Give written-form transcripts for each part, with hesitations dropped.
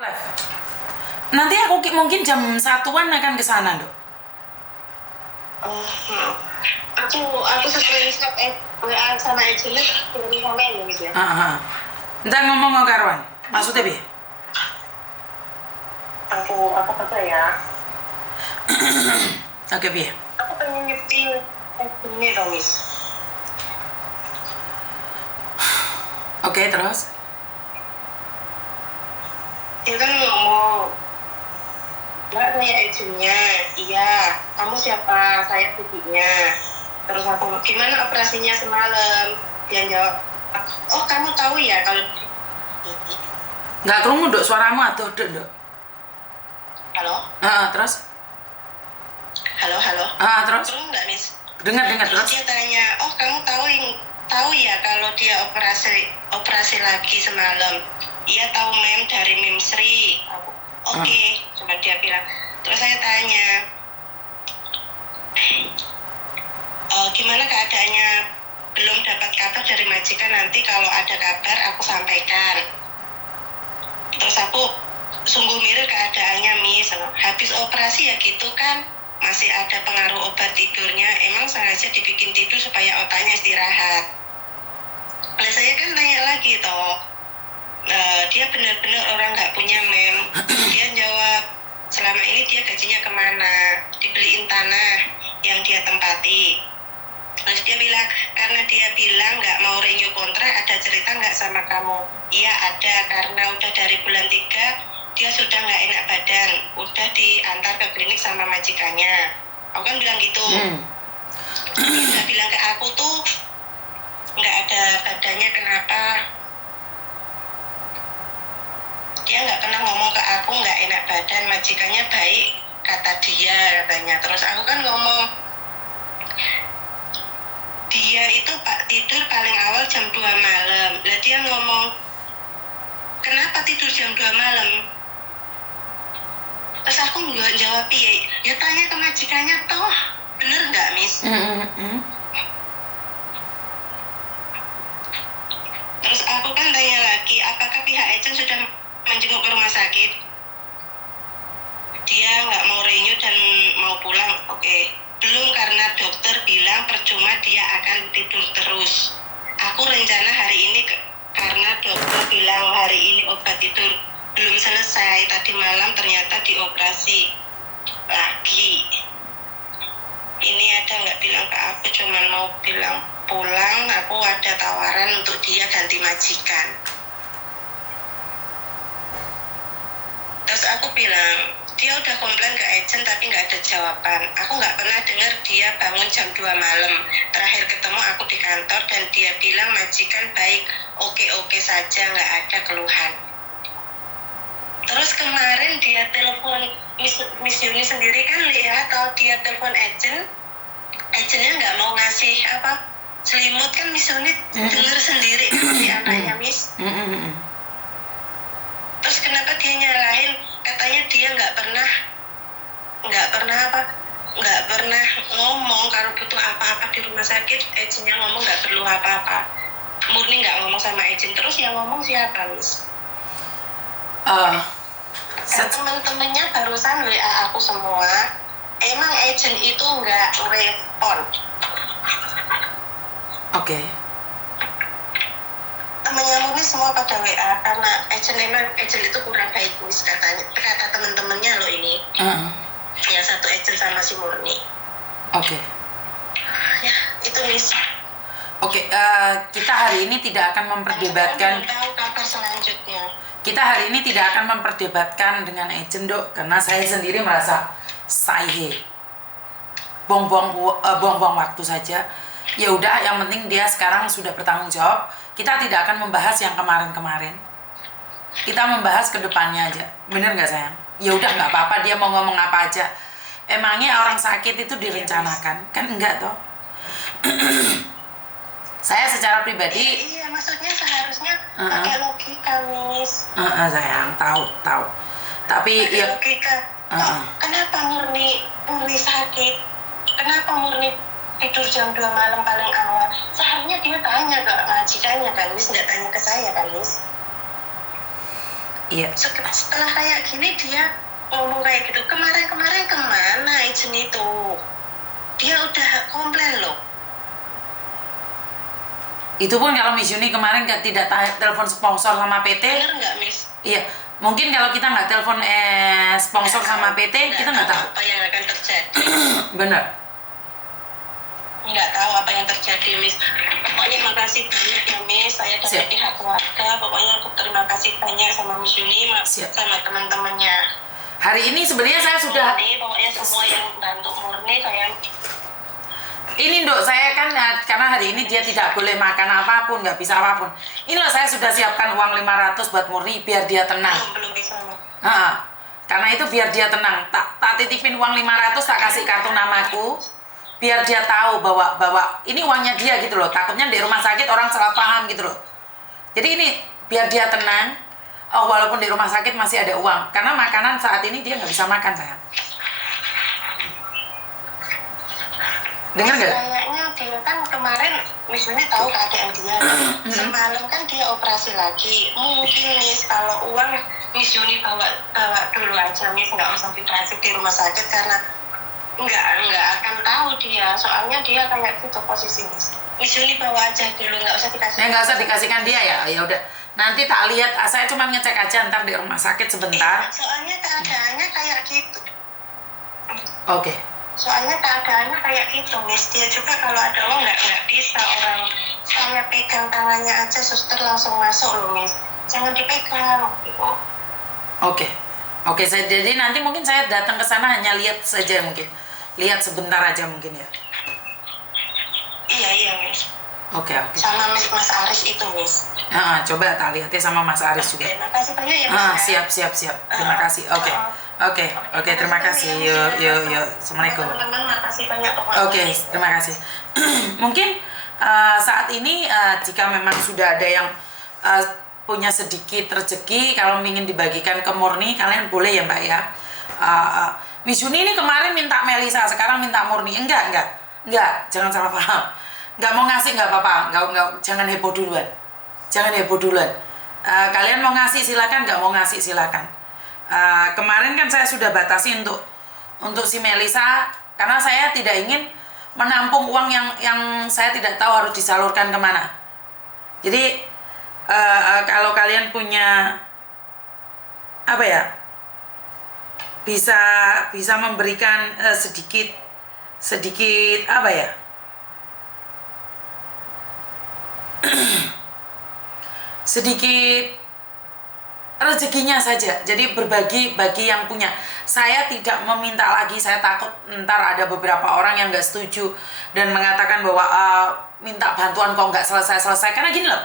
Live. Nanti aku mungkin jam 1-an akan ke sana, Dok. Oh, aku screenshot WA sama Ejele kirim komen gitu ya. Ntar ngomong ke Karwan. Maksudnya bi? Aku kata ya. Oke bi. Aku pengen nyetir ini dong, Miss. Oke, terus? Dia kan ngomong, Mbak punya agennya, iya. Kamu siapa? Saya bibinya. Terus aku, gimana operasinya semalam? Dia jawab, oh kamu tahu ya kalau Nggak kerungu, Dok, suaramu atau Dok? Halo? Terus? Halo? Terus? Terus nggak, Miss? Dengar Terus terus. dia tanya, oh kamu tahu ya kalau dia operasi lagi semalam? Iya tahu mem, dari Mem Sri. Oke, cuma dia bilang. Terus saya tanya, gimana keadaannya? Belum dapat kabar dari majikan, nanti kalau ada kabar aku sampaikan. Terus aku sungguh mirip keadaannya, Miss. Habis operasi ya gitu kan, masih ada pengaruh obat tidurnya. Emang sengaja dibikin tidur supaya otaknya istirahat. Nah saya kan tanya lagi toh, dia benar-benar orang nggak punya mem. Dia jawab, selama ini dia gajinya kemana? Dibeliin tanah yang dia tempati. Terus dia bilang, karena dia bilang nggak mau renew kontrak, ada cerita nggak sama kamu? Iya ada, karena udah dari bulan 3 dia sudah nggak enak badan, udah diantar ke klinik sama majikannya. Aku kan bilang gitu. Dia bilang ke aku tuh nggak ada badannya, kenapa? Dia nggak pernah ngomong ke aku nggak enak badan, majikannya baik kata dia katanya. Terus aku kan ngomong, dia itu Pak tidur paling awal jam 2 malam. Lah dia ngomong, kenapa tidur jam 2 malam? Terus aku nggak jawab, ya tanya ke majikannya toh, bener nggak, Miss? Terus aku kan tanya lagi, apakah pihak agent sudah menjenguk ke rumah sakit? Dia nggak mau renew dan mau pulang, oke. Belum, karena dokter bilang percuma dia akan tidur terus. Aku rencana hari ini karena dokter bilang hari ini obat tidur belum selesai. Tadi malam ternyata dioperasi lagi. Ini ada nggak bilang ke aku, cuman mau bilang pulang. Aku ada tawaran untuk dia ganti majikan. Terus aku bilang, dia udah komplain ke agent tapi nggak ada jawaban. Aku nggak pernah dengar dia bangun jam 2 malam. Terakhir ketemu aku di kantor dan dia bilang majikan baik, oke saja, nggak ada keluhan. Terus kemarin dia telepon Miss Yuni sendiri kan lihat, atau dia telepon agent, agentnya nggak mau ngasih selimut kan. Miss Yuni dengar sendiri si anaknya, Miss. Terus kenapa dia nyalahin? Katanya dia nggak pernah ngomong kalau butuh apa-apa di rumah sakit. Agentnya ngomong nggak perlu apa-apa. Murni nggak ngomong sama agent. Terus yang ngomong siapa, Miss? Temen-temennya barusan WA aku semua. Emang agent itu nggak respon. Oke. Temennya Murni semua pada WA karena agent itu kurang baik, Miss, katanya. Kata temen-temennya loh ini. Yang satu agent sama si Murni. Oke. Ya, itu, Miss. Oke, kita hari ini tidak akan memperdebatkan. Tahu kabar selanjutnya. Kita hari ini tidak akan memperdebatkan dengan agent, Dok, karena saya sendiri merasa buang-buang waktu saja. Ya udah, yang penting dia sekarang sudah bertanggung jawab. Kita tidak akan membahas yang kemarin-kemarin. Kita membahas ke depannya aja. Bener nggak, sayang? Ya udah, nggak apa-apa dia mau ngomong apa aja. Emangnya orang sakit itu direncanakan? Kan enggak toh. Saya secara pribadi. Iya, maksudnya seharusnya pakai logika, Miss. Sayang, tahu. Tapi pakai ya logika. Kenapa Murni sakit? Kenapa Murni tidur jam 2 malam paling awal? Seharusnya dia tanya ke majikannya kan, Miss, nggak tanya ke saya kan, Miss. Iya. Setelah kayak gini dia ngomong kayak gitu, kemarin kemana izin itu, dia udah komplain loh. Itu pun kalau Miss Yuni kemarin tidak telepon sponsor sama PT. Bener nggak, Miss? Iya, mungkin kalau kita nggak telepon sponsor sama PT, kita nggak tahu apa yang akan terjadi. Bener. Nggak tahu apa yang terjadi, Miss. Pokoknya makasih banyak ya, Miss. Saya dari pihak keluarga, pokoknya aku terima kasih banyak sama Miss Yuni, sama teman-temannya. Hari ini sebenarnya saya sudah. Pokoknya semua yang bantu Murni saya. Ini Dok, saya kan karena hari ini dia tidak boleh makan apapun, nggak bisa apapun. Ini loh saya sudah siapkan uang 500 buat Murni biar dia tenang. Belum bisa. Karena itu biar dia tenang. Tak titipin uang 500, tak kasih kartu namaku. Biar dia tahu bahwa ini uangnya dia gitu loh. Takutnya di rumah sakit orang salah paham gitu loh. Jadi ini biar dia tenang. Oh, walaupun di rumah sakit masih ada uang. Karena makanan saat ini dia nggak bisa makan, sayang. Dengar nggak? Kayaknya dia kan kemarin misalnya tahu keadaan dia. Semalam kan dia operasi lagi. Mungkin Miss kalau uang Miss Yuni bawa dulu aja, Miss, nggak usah dikasih di rumah sakit karena nggak akan tahu dia. Soalnya dia kayak gitu posisi Miss. Miss Yuni bawa aja dulu, nggak usah dikasih. Nggak usah dikasihkan dia ya. Ya udah. Nanti tak lihat. Saya cuma ngecek aja ntar di rumah sakit sebentar. Soalnya keadaannya kayak gitu. Oke. Soalnya keadaannya kayak gitu, Miss. Dia juga kalau ada uang nggak bisa orang. Saya pegang tangannya aja, suster langsung masuk loh, Miss. Jangan dipegang gitu. Oke, jadi nanti mungkin saya datang ke sana hanya lihat saja mungkin. Lihat sebentar aja mungkin ya. Iya, Miss. Oke. Sama Mas Aris itu, Miss. Coba tak lihatnya sama Mas Aris juga. Terima kasih banyak ya, Miss. Siap. Terima kasih. Oke, terima kasih. Yuk. Assalamualaikum. Teman-teman, makasih banyak. Oke, terima kasih. Mungkin saat ini jika memang sudah ada yang punya sedikit rezeki, kalau ingin dibagikan ke Murni, kalian boleh ya Mbak ya. Miss Yuni ini kemarin minta Melisa, sekarang minta Murni. Enggak, jangan salah paham. Enggak mau ngasih nggak apa-apa, enggak, jangan heboh duluan. Kalian mau ngasih silakan, nggak mau ngasih silakan. Kemarin kan saya sudah batasi untuk si Melisa, karena saya tidak ingin menampung uang yang saya tidak tahu harus disalurkan kemana. Jadi kalau kalian punya apa ya, bisa memberikan sedikit apa ya, sedikit rezekinya saja. Jadi berbagi bagi yang punya. Saya tidak meminta lagi. Saya takut ntar ada beberapa orang yang nggak setuju dan mengatakan bahwa minta bantuan kok nggak selesai. Karena gini loh,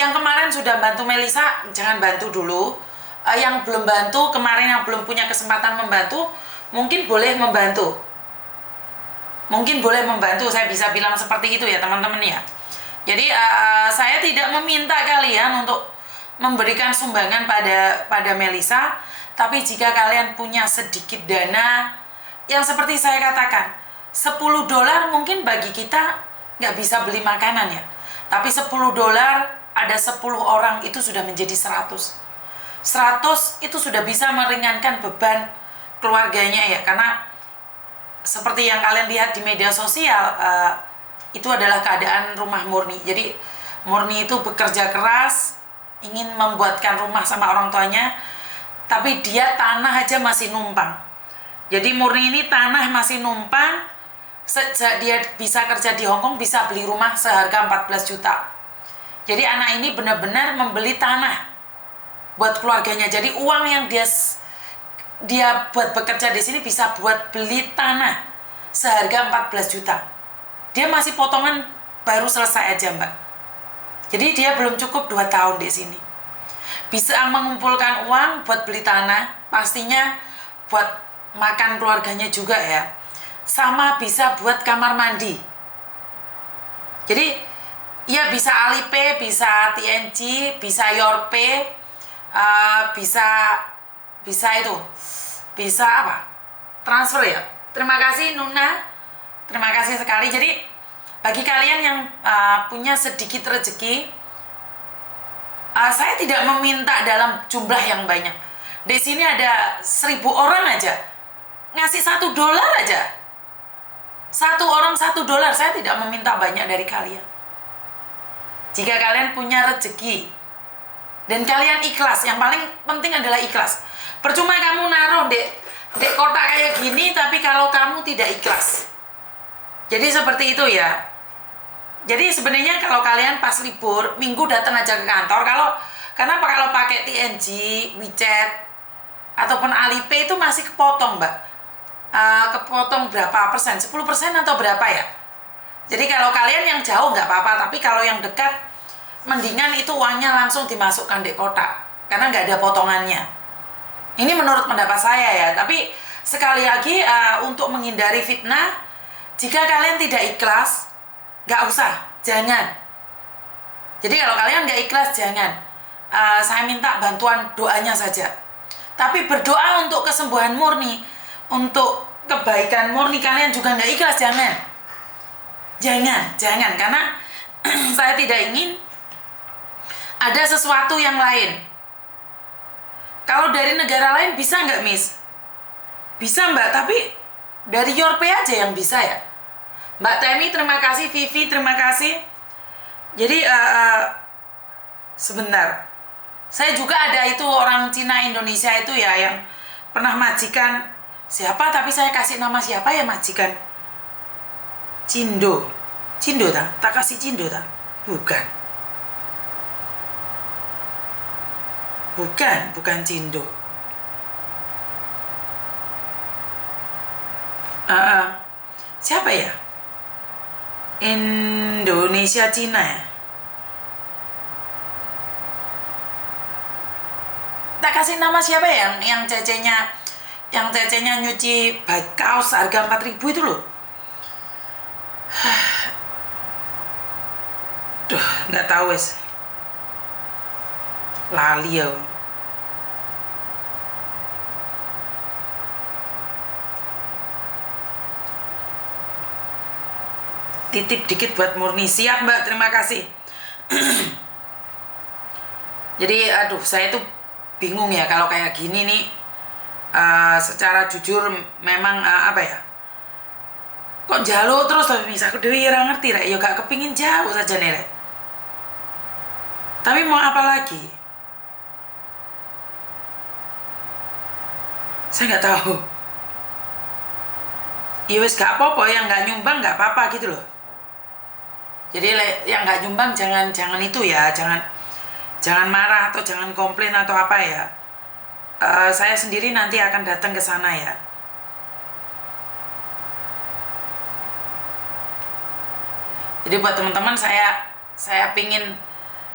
yang kemarin sudah bantu Melisa, jangan bantu dulu. Yang belum bantu kemarin, yang belum punya kesempatan membantu, mungkin boleh membantu. Saya bisa bilang seperti itu ya teman-teman ya. Jadi saya tidak meminta kalian untuk memberikan sumbangan pada Melisa, tapi jika kalian punya sedikit dana, yang seperti saya katakan, $10 mungkin bagi kita nggak bisa beli makanan ya, tapi $10 ada 10 orang itu sudah menjadi 100 itu sudah bisa meringankan beban keluarganya ya, karena seperti yang kalian lihat di media sosial, itu adalah keadaan rumah Murni. Jadi Murni itu bekerja keras, ingin membuatkan rumah sama orang tuanya, tapi dia tanah aja masih numpang. Jadi Murni ini tanah masih numpang. Sejak dia bisa kerja di Hong Kong, bisa beli rumah seharga 14 juta. Jadi anak ini benar-benar membeli tanah buat keluarganya. Jadi uang yang dia buat bekerja di sini bisa buat beli tanah seharga 14 juta. Dia masih potongan baru selesai aja Mbak. Jadi dia belum cukup 2 tahun di sini. Bisa mengumpulkan uang buat beli tanah, pastinya buat makan keluarganya juga ya. Sama bisa buat kamar mandi. Jadi ya bisa Alipay, bisa TNG, bisa Yorpay, bisa itu, bisa apa? Transfer ya. Terima kasih Nuna, terima kasih sekali. Jadi bagi kalian yang punya sedikit rezeki, Saya tidak meminta dalam jumlah yang banyak. Di sini ada 1.000 orang aja, ngasih $1 aja. Satu orang $1, saya tidak meminta banyak dari kalian. Jika kalian punya rezeki dan kalian ikhlas, yang paling penting adalah ikhlas. Percuma kamu naruh di kotak kayak gini, tapi kalau kamu tidak ikhlas. Jadi seperti itu ya. Jadi sebenarnya kalau kalian pas libur minggu datang aja ke kantor. Kenapa kalau pakai TNG, WeChat ataupun Alipay itu masih kepotong, Mbak. Kepotong berapa persen? 10% atau berapa ya? Jadi kalau kalian yang jauh nggak apa-apa, tapi kalau yang dekat mendingan itu uangnya langsung dimasukkan di kotak karena nggak ada potongannya. Ini menurut pendapat saya ya. Tapi sekali lagi untuk menghindari fitnah, jika kalian tidak ikhlas, nggak usah, jangan. Jadi kalau kalian nggak ikhlas, jangan. Saya minta bantuan doanya saja. Tapi berdoa untuk kesembuhan murni, untuk kebaikan murni kalian juga nggak ikhlas, jangan. Jangan. Karena saya tidak ingin ada sesuatu yang lain. Kalau dari negara lain bisa nggak, Miss? Bisa, Mbak, tapi dari Yorpe aja yang bisa ya. Mbak Temi, terima kasih. Vivi, terima kasih. Jadi, sebentar. Saya juga ada itu orang Cina Indonesia itu ya, yang pernah majikan. Siapa, tapi saya kasih nama siapa ya majikan? Cindo tak? Tak kasih Cindo tak? Bukan Cindo. Siapa ya? Indonesia Cina ya? Tak kasih nama siapa ya? Yang cecenya nyuci kaos harga 4.000 itu loh. Duh, nggak tahu wes. Lali ya. Titip dikit buat Murni. Siap, Mbak, terima kasih. Jadi saya tuh bingung ya kalau kayak gini nih. Secara jujur memang apa ya, kok jauh terus tapi misalnya aku dewi ora ngerti rek, ya gak kepingin jauh saja nih rek. Tapi mau apa lagi? Saya nggak tahu. Ya wis gak apa-apa, yang nggak nyumbang nggak apa-apa gitu loh. Jadi yang nggak nyumbang jangan itu ya, jangan marah atau jangan komplain atau apa ya. Saya sendiri nanti akan datang ke sana ya. Jadi buat teman-teman, saya pingin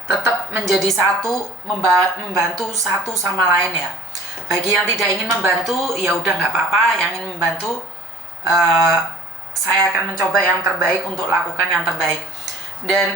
tetap menjadi satu, membantu satu sama lain ya. Bagi yang tidak ingin membantu, ya udah nggak apa-apa. Yang ingin membantu, saya akan mencoba yang terbaik untuk lakukan yang terbaik. Dan